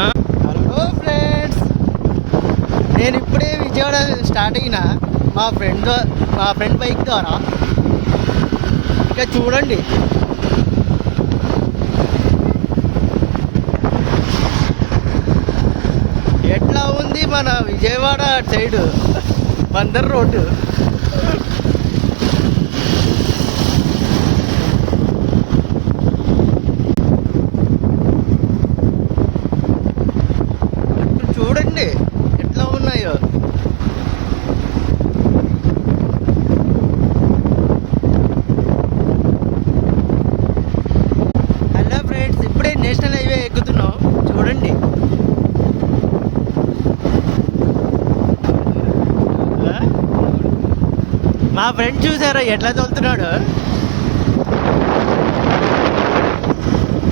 Hello friends, నేను ఇప్పుడే Vijayawada start అయినా మా ఫ్రెండ్ బైక్ ద్వారా. ఇక చూడండి, ఎట్లా ఉంది మన విజయవాడ సైడు బందర్ రోడ్డు. చూడండి ఎట్లా ఉన్నాయో. హలో ఫ్రెండ్స్, ఇప్పుడే నేషనల్ హైవే ఎక్కుతున్నాం. చూడండి, మా ఫ్రెండ్ చూసారా ఎట్లా తోలుతున్నాడు.